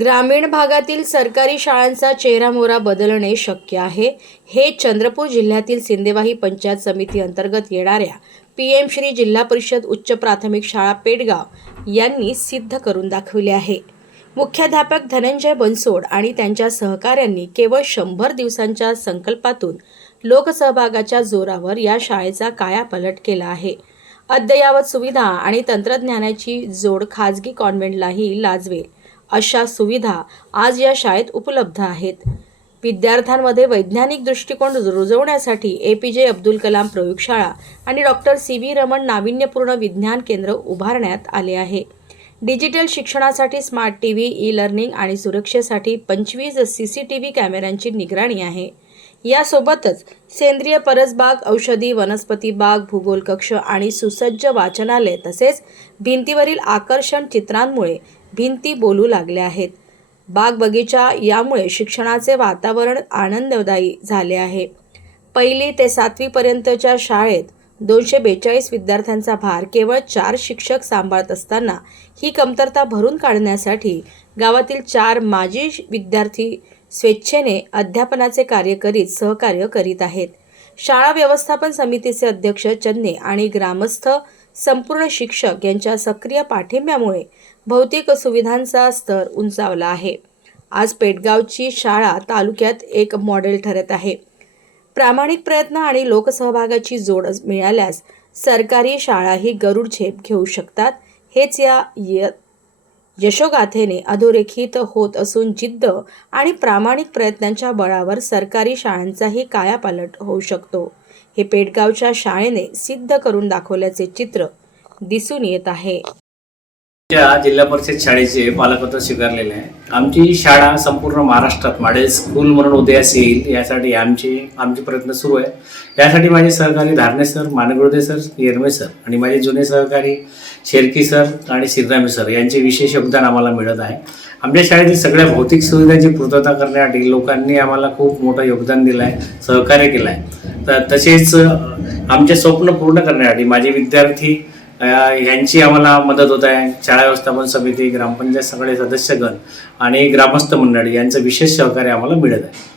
ग्रामीण भागातील सरकारी शाळांचा चेहरामोहरा बदलणे शक्य आहे. हे चंद्रपूर जिल्ह्यातील सिंदेवाही पंचायत समिती अंतर्गत येणाऱ्या पी एम श्री जिल्हा परिषद उच्च प्राथमिक शाळा पेडगाव यांनी सिद्ध करून दाखविले आहे. मुख्याध्यापक धनंजय बनसोड आणि त्यांच्या सहकाऱ्यांनी केवळ शंभर दिवसांच्या संकल्पातून लोकसहभागाच्या जोरावर या शाळेचा कायापलट केला आहे. अद्ययावत सुविधा आणि तंत्रज्ञानाची जोड खाजगी कॉन्व्हेंटलाही लाजवेल. अशा सुविधा आज या शाळेत उपलब्ध आहेत. विद्यार्थ्यांमध्ये वैज्ञानिक दृष्टिकोन रुजवण्यासाठी ए पी जे अब्दुल कलाम प्रयोगशाळा आणि डॉक्टर सी व्ही रमण नाविन्यपूर्ण विज्ञान केंद्र उभारण्यात आले आहे. डिजिटल शिक्षणासाठी smart T V e learning आणि सुरक्षेसाठी पंचवीस सी सी टी व्ही कॅमेऱ्यांची निगराणी आहे. यासोबतच सेंद्रिय परसबाग औषधी वनस्पती बाग भूगोल कक्ष आणि सुसज्ज वाचनालय तसेच भिंतीवरील आकर्षण चित्रांमुळे भिंती बोलू लागल्या आहेत. बाग बगीचा यामुळे शिक्षणाचे वातावरण आनंददायी झाले आहे. पहिली ते सातवीपर्यंतच्या शाळेत दोनशे बेचाळीस विद्यार्थ्यांचा भार केवळ चार शिक्षक सांभाळत असताना ही कमतरता भरून काढण्यासाठी गावातील चार माजी विद्यार्थी स्वेच्छेने अध्यापनाचे कार्य करीत सहकार्य करीत आहेत. शाळा व्यवस्थापन समितीचे अध्यक्ष चन्ने आणि ग्रामस्थ संपूर्ण शिक्षक यांच्या सक्रिय पाठिंब्यामुळे भौतिक सुविधांचा स्तर उंचावला आहे. आज पेटगावची शाळा तालुक्यात एक मॉडेल ठरत आहे. प्रामाणिक प्रयत्न आणि लोकसहभागाची जोड मिळाल्यास सरकारी शाळाही गरुड झेप घेऊ शकतात. हेच या य यशोगाथेने अधोरेखित होत असून जिद्द आणि प्रामाणिक प्रयत्नांच्या बळावर सरकारी शाळांचाही कायापालट होऊ शकतो. हे पेटगावच्या शाळेने सिद्ध करून दाखवल्याचे चित्र दिसून येत आहे. जिल्हा परिषद शाळेचे पालकत्व स्वीकारलेले आहे. आमची शाळा संपूर्ण महाराष्ट्रात मॉडेल स्कूल म्हणून उदयास येईल यासाठी आमचे आमचे प्रयत्न सुरू आहे. यासाठी माझे सहकारी Dharane sir Mangurde sir Yerme sir आणि माझे जुने सहकारी शेरकी सर आणि सिद्धरामे सर यांचे विशेष योगदान आम्हाला मिळत आहे. आमच्या शाळेतील सगळ्या भौतिक सुविधांची पूर्तता करण्यासाठी लोकांनी आम्हाला खूप मोठं योगदान दिलं आहे सहकार्य केलं आहे तर तसेच आमचे स्वप्न पूर्ण करण्यासाठी माझे विद्यार्थी ह्यांची आम्हाला मदत होत आहे. शाळा व्यवस्थापन समिती ग्रामपंचायत सगळे सदस्यगण आणि ग्रामस्थ मंडळी यांचं विशेष सहकार्य आम्हाला मिळत आहे.